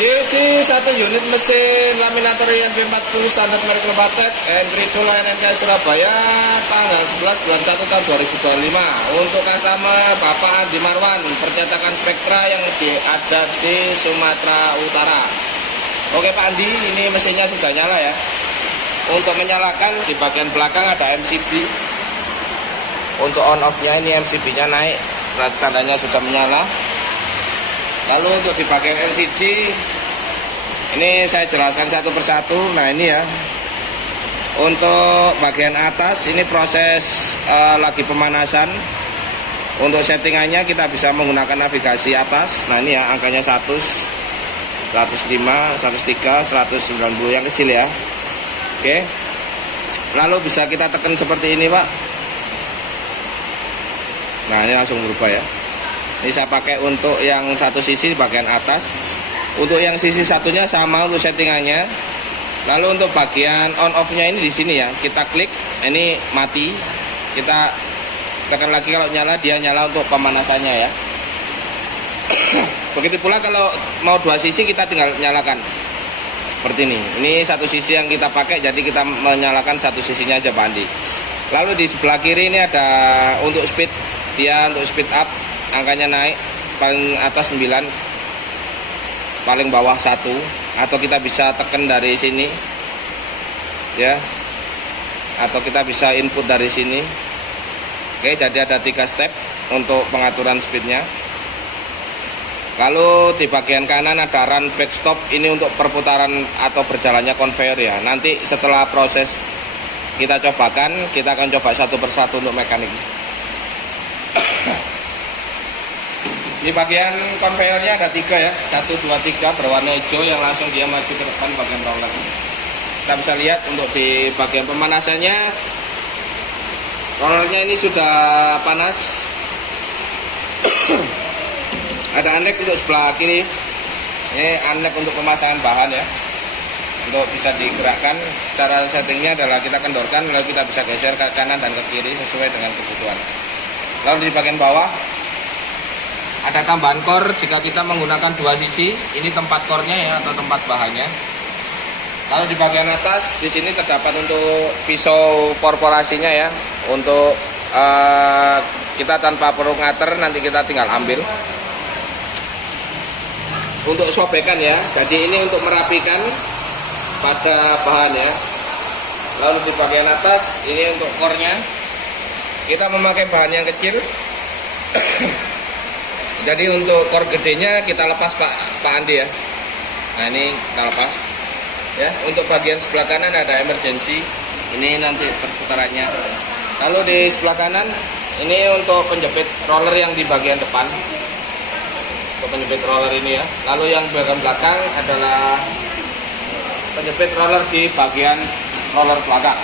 QC 1 unit mesin laminator INV 410 standar merek Levatek Entrido NNK Surabaya tanggal 11 bulan 1 tahun 2025 untuk customer Bapak Andi Marwan, percetakan Spektra yang ada di Sumatera Utara. Oke Pak Andi, ini mesinnya sudah nyala ya. Untuk menyalakan di bagian belakang ada MCB. Untuk on off nya ini MCB nya naik, tandanya sudah menyala. Lalu untuk di bagian LCD ini saya jelaskan satu persatu. Nah ini ya, untuk bagian atas ini proses lagi pemanasan. Untuk settingannya kita bisa menggunakan navigasi atas. Nah ini ya, angkanya 100, 105, 103, 190 yang kecil ya. Oke, lalu bisa kita tekan seperti ini Pak. Nah ini langsung berubah ya. Ini saya pakai untuk yang satu sisi bagian atas. Untuk yang sisi satunya sama untuk settingannya. Lalu untuk bagian on off nya ini di sini ya. Kita klik, ini mati. Kita tekan lagi kalau nyala, dia nyala untuk pemanasannya ya. Begitu pula kalau mau dua sisi kita tinggal nyalakan. Seperti ini. Ini satu sisi yang kita pakai, jadi kita menyalakan satu sisinya aja Pak Andi. Lalu di sebelah kiri ini ada untuk speed. Dia untuk speed up. Angkanya naik, paling atas 9, paling bawah 1, atau kita bisa tekan dari sini ya, atau kita bisa input dari sini. Oke, jadi ada 3 step untuk pengaturan speednya. Lalu di bagian kanan ada run back stop, ini untuk perputaran atau berjalannya conveyor ya. Nanti setelah proses kita cobakan, kita akan coba satu persatu untuk mekanik. Di bagian conveyornya ada 3 ya, 1, 2, 3 berwarna hijau yang langsung dia maju ke depan bagian roller. Kita bisa lihat untuk di bagian pemanasannya, rollernya ini sudah panas. Ada anek untuk sebelah kiri, ini anek untuk pemasangan bahan ya, untuk bisa digerakkan. Cara settingnya adalah kita kendorkan, lalu kita bisa geser ke kanan dan ke kiri sesuai dengan kebutuhan. Lalu di bagian bawah ada tambahan core jika kita menggunakan dua sisi. Ini tempat core-nya ya, atau tempat bahannya. Lalu di bagian atas di sini terdapat untuk pisau korporasinya ya. Untuk kita tanpa perlu ngater, nanti kita tinggal ambil. Untuk sobekan ya. Jadi ini untuk merapikan pada bahan ya. Lalu di bagian atas ini untuk core-nya. Kita memakai bahan yang kecil. Jadi untuk core gedenya kita lepas Pak Andi ya. Nah ini kita lepas ya. Untuk bagian sebelah kanan ada emergency, ini nanti perputarannya. Lalu di sebelah kanan ini untuk penjepit roller yang di bagian depan, untuk penjepit roller ini ya. Lalu yang bagian belakang adalah penjepit roller di bagian roller belakang.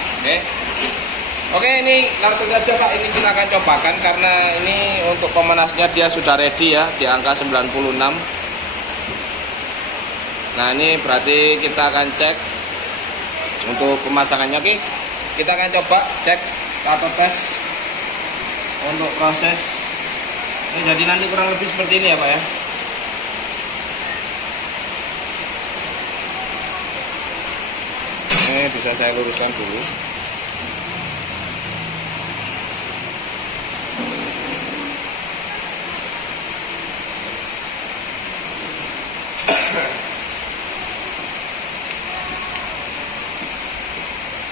Oke, ini langsung saja Pak, ini kita akan cobakan karena ini untuk pemanasnya dia sudah ready ya, di angka 96. Nah ini berarti kita akan cek untuk pemasangannya. Oke, kita akan coba cek atau tes untuk proses ini. Jadi nanti kurang lebih seperti ini ya Pak ya. Ini bisa saya luruskan dulu.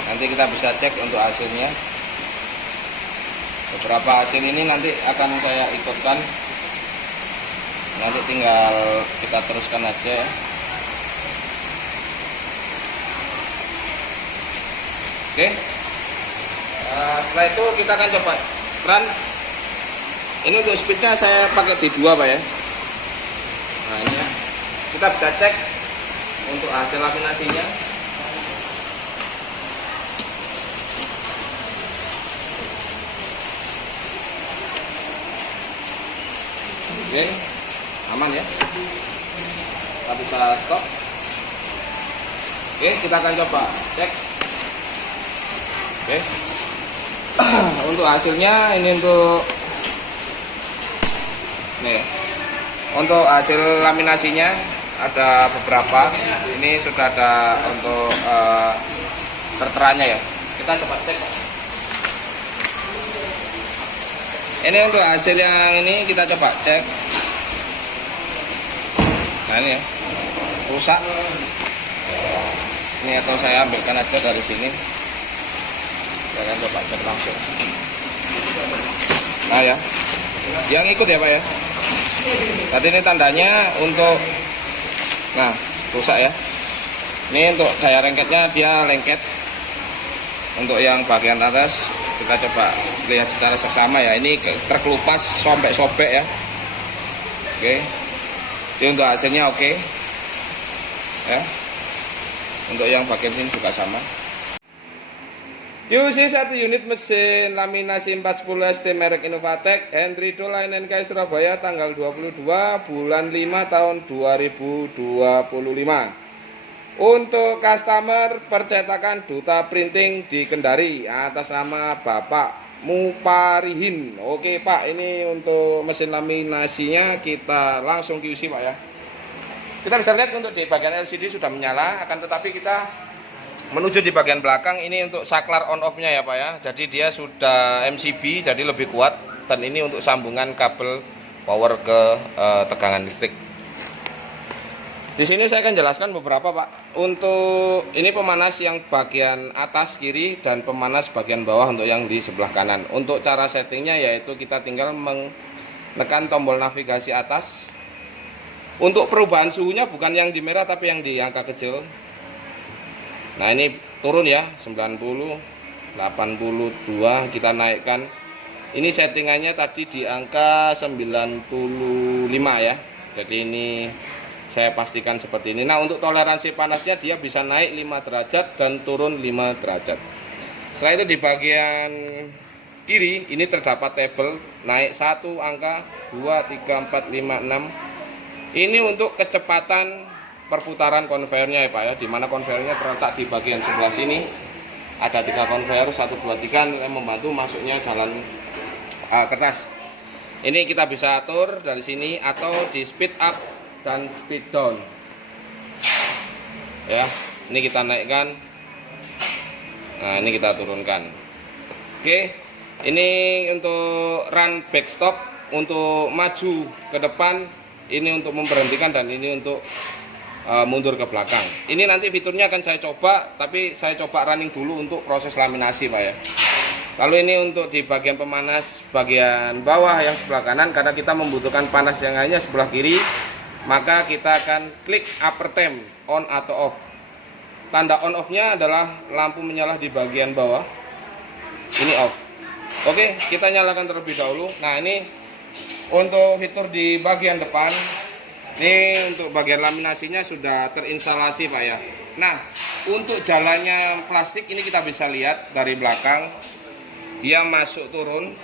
Nanti kita bisa cek untuk hasilnya. Beberapa hasil ini nanti akan saya ikutkan. Nanti tinggal kita teruskan aja ya. Oke. Setelah itu kita akan coba run. Ini untuk speednya saya pakai di 2 Pak ya. Nah ini ya. Kita bisa cek untuk hasil laminasinya. Oke, aman ya. Kita bisa stop. Oke, kita akan coba cek. Oke. Untuk hasilnya ini untuk nih. Untuk hasil laminasinya ada beberapa. Ini sudah ada untuk terteranya ya. Kita coba cek. Ini untuk hasil yang ini kita coba cek. Nah ini ya, rusak. Ini atau saya ambilkan aja dari sini. Saya akan coba cek langsung. Nah ya, yang ikut ya Pak ya. Tadi ini tandanya untuk, nah rusak ya. Ini untuk daya lengketnya, dia lengket. Untuk yang bagian atas kita coba lihat secara seksama ya. Ini terkelupas sampai sobek ya. Oke. Jadi untuk hasilnya oke. Ya. Untuk yang bagian sini juga sama. QC 1 unit mesin laminasi 410 ST merek Innovatek, Henry Dola NNK Surabaya, tanggal 22 bulan 5 tahun 2025. Untuk customer percetakan Duta Printing di Kendari atas nama Bapak Muparihin. Oke Pak, ini untuk mesin laminasinya kita langsung QC Pak ya. Kita bisa lihat untuk di bagian LCD sudah menyala, akan tetapi kita menuju di bagian belakang ini untuk saklar on off nya ya Pak ya. Jadi dia sudah MCB, jadi lebih kuat, dan ini untuk sambungan kabel power ke tegangan listrik. Di sini saya akan jelaskan beberapa Pak. Untuk ini pemanas yang bagian atas kiri dan pemanas bagian bawah untuk yang di sebelah kanan. Untuk cara settingnya yaitu kita tinggal menekan tombol navigasi atas. Untuk perubahan suhunya bukan yang di merah tapi yang di angka kecil. Nah ini turun ya, 90, 82 kita naikkan. Ini settingannya tadi di angka 95 ya. Jadi ini saya pastikan seperti ini. Nah untuk toleransi panasnya dia bisa naik 5 derajat dan turun 5 derajat. Setelah itu di bagian kiri ini terdapat tabel naik 1 angka, 2, 3, 4, 5, 6. Ini untuk kecepatan perputaran konveyornya ya Pak ya, dimana konveyornya terletak di bagian sebelah sini. Ada 3 konveyor, 1, 2, 3 yang membantu masuknya jalan kertas. Ini kita bisa atur dari sini atau di speed up dan speed down. Ya, ini kita naikkan. Nah, ini kita turunkan. Oke, ini untuk run back stop, untuk maju ke depan, ini untuk memberhentikan, dan ini untuk mundur ke belakang. Ini nanti fiturnya akan saya coba, tapi saya coba running dulu untuk proses laminasi Pak ya. Lalu ini untuk di bagian pemanas bagian bawah yang sebelah kanan, karena kita membutuhkan panas yang hanya sebelah kiri, maka kita akan klik upper temp on atau off. Tanda on off nya adalah lampu menyala di bagian bawah, ini off. Oke, kita nyalakan terlebih dahulu. Nah ini untuk fitur di bagian depan, ini untuk bagian laminasinya sudah terinstalasi Pak ya. Nah untuk jalannya plastik ini kita bisa lihat dari belakang, dia masuk turun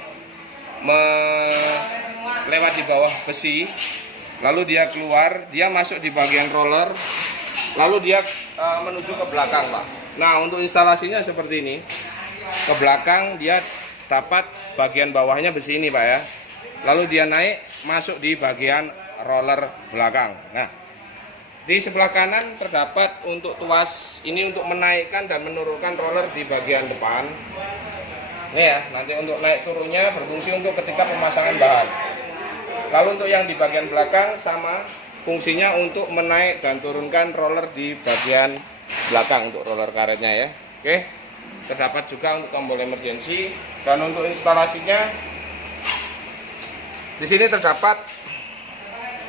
lewat di bawah besi, lalu dia keluar, dia masuk di bagian roller, lalu dia menuju ke belakang Pak. Nah untuk instalasinya seperti ini, ke belakang dia dapat bagian bawahnya besi ini Pak ya. Lalu dia naik masuk di bagian roller belakang. Nah di sebelah kanan terdapat untuk tuas, ini untuk menaikkan dan menurunkan roller di bagian depan. Ini ya, nanti untuk naik turunnya berfungsi untuk ketika pemasangan bahan. Lalu untuk yang di bagian belakang sama fungsinya untuk menaik dan turunkan roller di bagian belakang untuk roller karetnya ya. Oke, terdapat juga untuk tombol emergency, dan untuk instalasinya di sini terdapat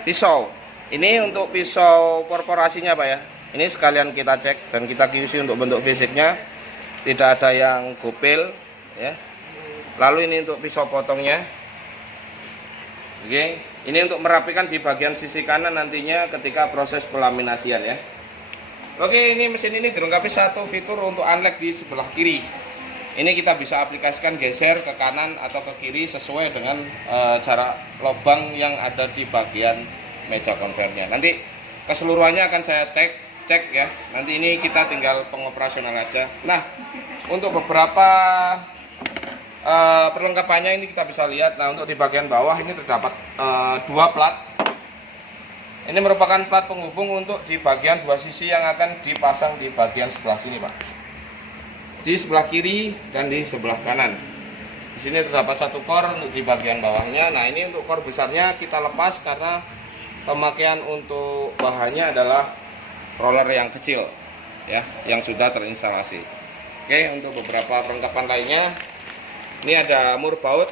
pisau. Ini untuk pisau korporasinya Pak ya. Ini sekalian kita cek dan kita QC untuk bentuk fisiknya, tidak ada yang gopel ya. Lalu ini untuk pisau potongnya. Oke, ini untuk merapikan di bagian sisi kanan nantinya ketika proses pelaminasian ya. Oke, ini mesin ini dilengkapi satu fitur untuk unlock di sebelah kiri. Ini kita bisa aplikasikan geser ke kanan atau ke kiri sesuai dengan jarak lubang yang ada di bagian meja konvernya. Nanti keseluruhannya akan saya cek ya. Nanti ini kita tinggal pengoperasional aja. Nah, untuk beberapa perlengkapannya ini kita bisa lihat. Nah, untuk di bagian bawah ini terdapat 2 plat. Ini merupakan plat penghubung untuk di bagian dua sisi yang akan dipasang di bagian sebelah sini, Pak. Di sebelah kiri dan di sebelah kanan. Di sini terdapat satu kor untuk di bagian bawahnya. Nah, ini untuk kor besarnya kita lepas karena pemakaian untuk bahannya adalah roller yang kecil ya, yang sudah terinstalasi. Oke, untuk beberapa perlengkapan lainnya, ini ada mur baut